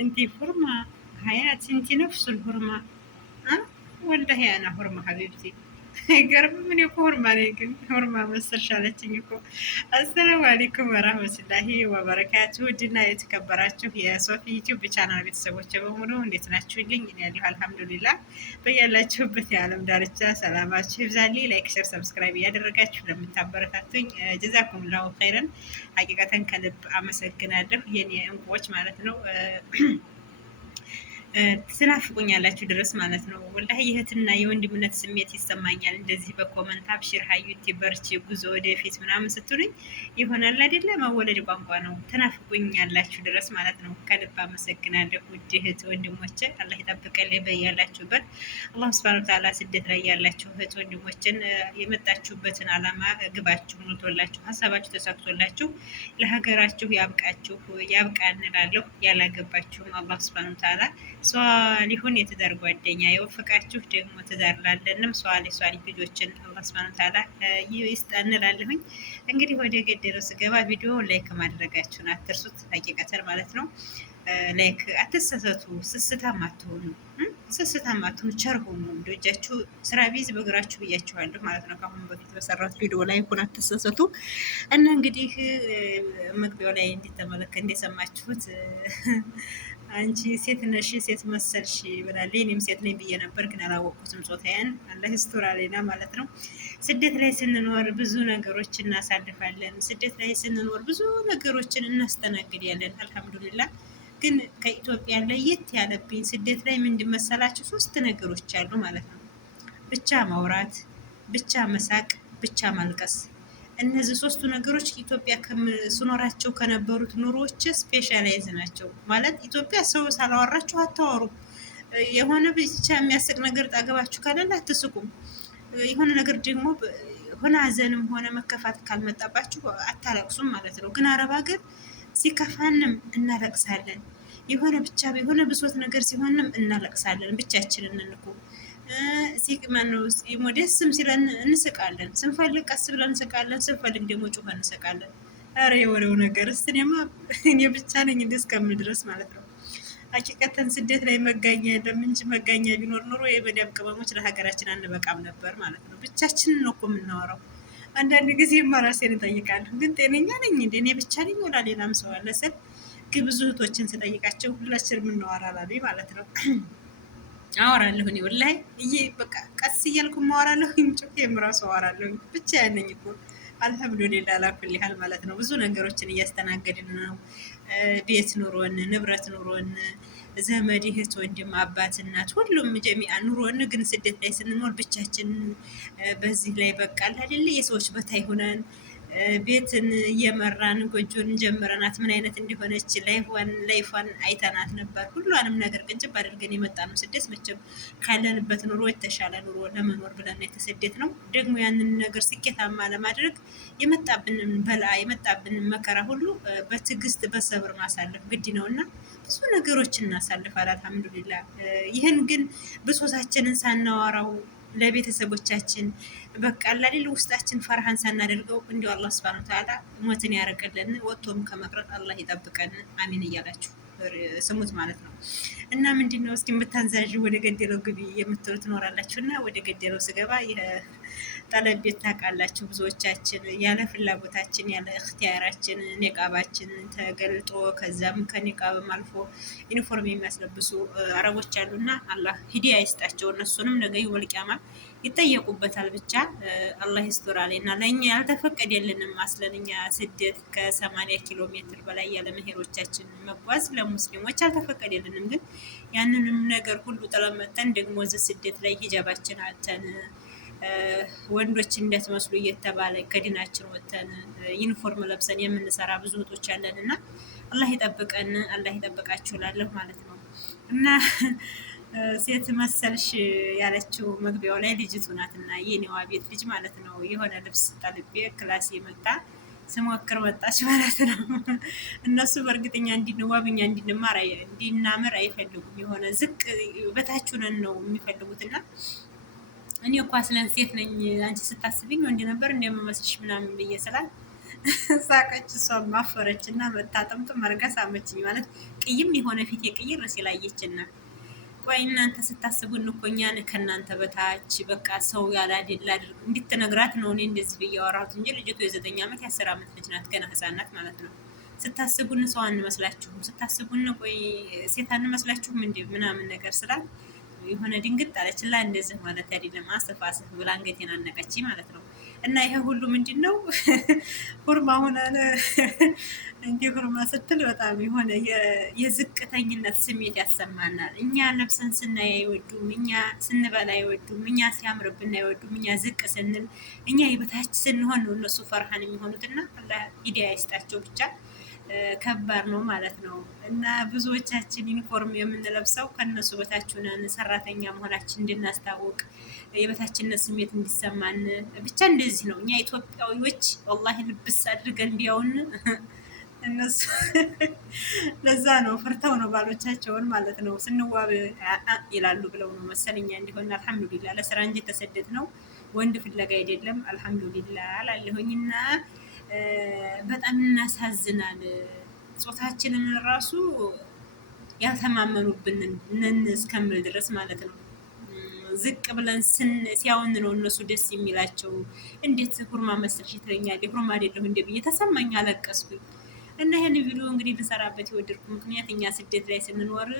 انتي فورمة. حياتي انتي نفس الفورمة. ها. والله انا حرمة حبيبتي. قرب من يكون مالكن حرمة مستر عليكم. السلام عليكم ورحمة الله وبركاته. دينا يتكبراتችሁ የሶፊ ዩቲዩብ ቻናል ቤተሰቦች በሙሉ እንዴት ናችሁልኝ? እኔ ያለሁ አልሐምዱሊላህ። በያላችሁበት የዓለም ዳርቻ ሰላማችሁ ይብዛልኝ። ላይክ፣ ሸር፣ ሰብስክራይብ እያደረጋችሁ ለምታበረታቱኝ ጀዛኩሙላሁ ኸይረን ሀቂቀተን ከልብ አመሰግናለሁ የኔ እንቁዎች ማለት ነው። ትናፍቁኛላችሁ ድረስ ማለት ነው። ወላሂ የእህትና የወንድምነት ስሜት ይሰማኛል። እንደዚህ በኮመንት አብሽር ሀዩቲ በርቺ ጉዞ ወደፊት ምናምን ስትሉኝ ይሆናል አይደለ? መወለድ ቋንቋ ነው። ትናፍቁኛላችሁ ድረስ ማለት ነው። ከልብ አመሰግናለሁ ውድ እህት ወንድሞቼ። አላህ ይጠብቀልኝ በያላችሁበት። አላህ ሱብሃነሁ ወተዓላ ስደት ላይ ያላችሁ እህት ወንድሞችን የመጣችሁበትን አላማ ግባችሁ ሞልቶላችሁ ሀሳባችሁ ተሳክቶላችሁ ለሀገራችሁ ያብቃችሁ ያብቃን እላለሁ። ያላገባችሁም አላህ ሱብሃነሁ ወተዓላ ሷሊሁን የትዳር ጓደኛ የወፈቃችሁ ደግሞ ትዳር ላለንም ሷሊ ልጆችን አላህ ሱብሃነሁ ወተዓላ ይስጠን እላለሁኝ። እንግዲህ ወደ ገደለው ስገባ ቪዲዮ ላይክ ማድረጋችሁን አትርሱት። ሀቂቀተን ማለት ነው። ላይክ አትሰሰቱ፣ ስስታም አትሆኑ፣ ስስታም አትሆኑ፣ ቸር ሆኑ። ልጆቻችሁ ስራ ቢዝ በእግራችሁ ብያችኋለሁ ማለት ነው። ከአሁን በፊት በሰራት ቪዲዮ ላይ ሆን አትሰሰቱ እና እንግዲህ መግቢያው ላይ እንደሰማችሁት አንቺ ሴት ነሽ ሴት መሰልሽ ብላለች። እኔም ሴት ነኝ ብዬ ነበር ግን አላወቅኩትም ጾታዬን። አላህ ስቶራሌና ማለት ነው። ስደት ላይ ስንኖር ብዙ ነገሮች እናሳልፋለን። ስደት ላይ ስንኖር ብዙ ነገሮችን እናስተናግዳለን። አልሐምዱሊላህ። ግን ከኢትዮጵያ ለየት ያለብኝ ስደት ላይ ምንድን መሰላችሁ? 3 ነገሮች አሉ ማለት ነው። ብቻ ማውራት፣ ብቻ መሳቅ፣ ብቻ ማልቀስ። እነዚህ 3ቱ ነገሮች ኢትዮጵያ ስኖራቸው ከነበሩት ኑሮዎች ስፔሻላይዝ ናቸው። ማለት ኢትዮጵያ ሰው ሳላወራችሁ አታወሩም። የሆነ ብቻ የሚያስቅ ነገር ጣገባችሁ ካለላ አትስቁም። የሆነ ነገር ደግሞ ሆነ ሀዘንም ሆነ መከፋት ካልመጣባችሁ አታለቅሱም ማለት ነው። ግን አረብ ሀገር ሲከፋንም እናለቅሳለን። የሆነ ብቻ የሆነ ብሶት ነገር ሲሆንም እናለቅሳለን። ብቻችንን እንኩ ሲቅመነው ደስም ሲለን እንስቃለን። ስንፈልግ ቀስ ብለን እንስቃለን፣ ስንፈልግ ደግሞ ጩኸን እንስቃለን። ኧረ የወሬው ነገር እኔማ እኔ ብቻ ነኝ እንደ እስከምል ድረስ ማለት ነው። ሀቂቀተን ስደት ላይ መጋኛ የለም እንጂ መጋኛ ቢኖር ኖሮ የመዳም ቅመሞች ለሀገራችን አንበቃም ነበር ማለት ነው። ብቻችንን ነው እኮ የምናወራው። አንዳንድ ጊዜ ራሴን እጠይቃለሁ፣ ግን ጤነኛ ነኝ እንደ እኔ ብቻ ነኝ ወላ ሌላም ሰው አለ ስል ግን ብዙ እህቶችን ስጠይቃቸው ሁላችንም እናወራለን ማለት ነው። አወራለሁ እኔ ወላሂ በቃ ቀስ እያልኩ አወራለሁ። ጩኸም እራሱ አወራለሁ። ብቻ ያነኝ እኮ አልሐምዱሊላህ አላኩል ያህል ማለት ነው። ብዙ ነገሮችን እያስተናገድን ነው። ቤት ኑሮን፣ ንብረት ኑሮን፣ ዘመድ፣ እህት፣ ወንድም፣ አባት፣ እናት ሁሉም ጀሚአ ኑሮን፣ ግን ስደት ላይ ስንኖር ብቻችን በዚህ ላይ በቃ አይደለ የሰዎች በታይ ሆነን ቤትን እየመራን ጎጆን ጀምረናት ምን አይነት እንዲሆነች ላይፏን አይተናት ነበር። ሁሏንም ነገር ቅንጭብ አድርገን የመጣ ነው። ስደት መቼም ካለንበት ኑሮ የተሻለ ኑሮ ለመኖር ብለን የተሰደት ነው። ደግሞ ያንን ነገር ስኬታማ ለማድረግ የመጣብንን በላ የመጣብንን መከራ ሁሉ በትዕግስት በሰብር ማሳለፍ ግድ ነው እና ብዙ ነገሮችን እናሳልፋል። አልሐምዱሊላ። ይህን ግን ብሶታችንን ሳናወራው ለቤተሰቦቻችን በቃ ላሊል ውስጣችን ፈርሃን ሳናደርገው እንዲሁ አላህ ሱብሃነሁ ወተዓላ ሞትን ያረቀልን፣ ወጥቶም ከመቅረት አላህ ይጠብቀን። አሚን እያላችሁ ስሙት ማለት ነው። እና ምንድነው እስኪ የምታንዛዥ ወደ ገደለው ግቢ የምትሉ ትኖራላችሁ። እና ወደ ገደለው ስገባ ጠለብ ቤት ታውቃላችሁ ብዙዎቻችን ያለ ፍላጎታችን ያለ እክትያራችን ኒቃባችን ተገልጦ ከዛም ከኒቃብም አልፎ ዩኒፎርም የሚያስለብሱ አረቦች አሉና አላህ ሂዳያ ይስጣቸው። እነሱንም ነገ ይወል ቂያማ ይጠየቁበታል። ብቻ አላህ ይስቶራል እና ለእኛ ያልተፈቀደልንም አስለንኛ ስደት ከ80 ኪሎ ሜትር በላይ ያለ መሄሮቻችን መጓዝ ለሙስሊሞች አልተፈቀደልንም። ግን ያንንም ነገር ሁሉ ጥለመተን ደግሞ እዚህ ስደት ላይ ሂጃባችን አተን ወንዶች እንዳትመስሉ እየተባለ ከዲናችን ወተን ዩኒፎርም ለብሰን የምንሰራ ብዙ እህቶች አለን እና አላህ ይጠብቀን፣ አላህ ይጠብቃችሁ እላለሁ ማለት ነው። እና ሴት መሰልሽ ያለችው መግቢያው ላይ ልጅቱ ናትና የኔዋ ቤት ልጅ ማለት ነው። የሆነ ልብስ ጠልቤ ክላስ የመጣ ስሞክር መጣች ማለት ነው። እነሱ በእርግጠኛ እንድንዋብ እኛ እንድናምር አይፈልጉም። የሆነ ዝቅ በታችሁንን ነው የሚፈልጉትና እኔ እኮ አስለን ሴት ነኝ አንቺ ስታስብኝ ወንድ ነበር እንደምመስልሽ ምናምን ብዬ ስላል ሳቀች። እሷም ማፈረች እና መታጠምጥ መርጋ ሳመችኝ። ማለት ቅይም የሆነ ፊት የቅይር ሲላየችና ቆይ እናንተ ስታስቡን እኮ እኛን ከእናንተ በታች በቃ ሰው ያላደላ እንድትነግራት ነው እኔ እንደዚህ ብዬ አወራሁት እንጂ ልጅቱ የ9 ዓመት የ10 ዓመት ልጅ ናት፣ ገና ህፃን ናት ማለት ነው። ስታስቡን ሰው አንመስላችሁም፣ ስታስቡን ቆይ ሴት አንመስላችሁም እንዲ ምናምን ነገር ስላል የሆነ ድንግጥ አለች። ላ እንደዚህ ማለት አይደለም አስፍ አስፍ ብላ አንገቴን አነቀች ማለት ነው። እና ይሄ ሁሉ ምንድን ነው ሁርማ ሆነ እንዲህ ሁርማ ስትል በጣም የሆነ የዝቅተኝነት ስሜት ያሰማናል። እኛ ለብሰን ስናይ አይወዱም፣ እኛ ስንበላ አይወዱም፣ እኛ ሲያምርብን አይወዱም፣ እኛ ዝቅ ስንል እኛ የበታች ስንሆን ነው እነሱ ፈርሃን የሚሆኑትና ሂዳያ ይስጣቸው ብቻ። ከባድ ነው ማለት ነው። እና ብዙዎቻችን ዩኒፎርም የምንለብሰው ከነሱ በታች ሆነን ሰራተኛ መሆናችን እንድናስታውቅ የበታችነት ስሜት እንዲሰማን ብቻ እንደዚህ ነው። እኛ ኢትዮጵያዊዎች ወላሂ ልብስ አድርገን እንዲያውን እነሱ ለዛ ነው ፈርተው ነው ባሎቻቸውን ማለት ነው ስንዋብ ይላሉ ብለው ነው መሰለኛ እንዲሆን። አልሐምዱሊላ ለስራ እንጂ ተሰደድ ነው ወንድ ፍለጋ አይደለም። አልሐምዱሊላ አላለሁኝና በጣም እናሳዝናል። ጾታችንን ራሱ ያልተማመኑብንን እስከምል ድረስ ማለት ነው። ዝቅ ብለን ሲያውን ነው እነሱ ደስ የሚላቸው። እንዴት ሁርማ መሰልሽ ትለኛለች። ሁርማ አይደለሁ እንደ ብዬ ተሰማኝ፣ አለቀስኩኝ። እና ይህን ቪዲዮ እንግዲህ ልሰራበት የወደድኩ ምክንያት እኛ ስደት ላይ ስንኖር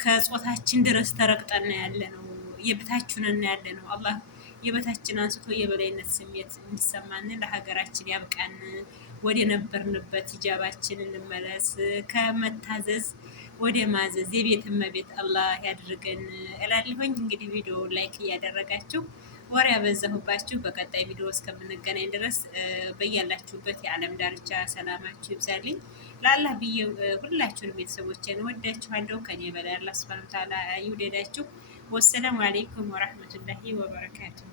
ከጾታችን ድረስ ተረግጠን ያለ ነው፣ የበታችንን ያለ ነው። አላህ የበታችን አንስቶ የበላይነት ስሜት እንዲሰማን ለሀገራችን ያብቃን። ወደ ነበርንበት ሂጃባችን እንመለስ፣ ከመታዘዝ ወደ ማዘዝ የቤት እመቤት አላህ ያድርገን እላለሁኝ። እንግዲህ ቪዲዮ ላይክ እያደረጋችሁ ወሬ ያበዛሁባችሁ። በቀጣይ ቪዲዮ እስከምንገናኝ ድረስ በያላችሁበት የዓለም ዳርቻ ሰላማችሁ ይብዛልኝ። ለአላህ ብዬ ሁላችሁን ቤተሰቦችን ወዳችኋለሁ። ከኔ በላይ አላህ ሱብሃነሁ ወተዓላ ይውደዳችሁ። ወሰላሙ አለይኩም ወራህመቱላሂ ወበረካቱሁ።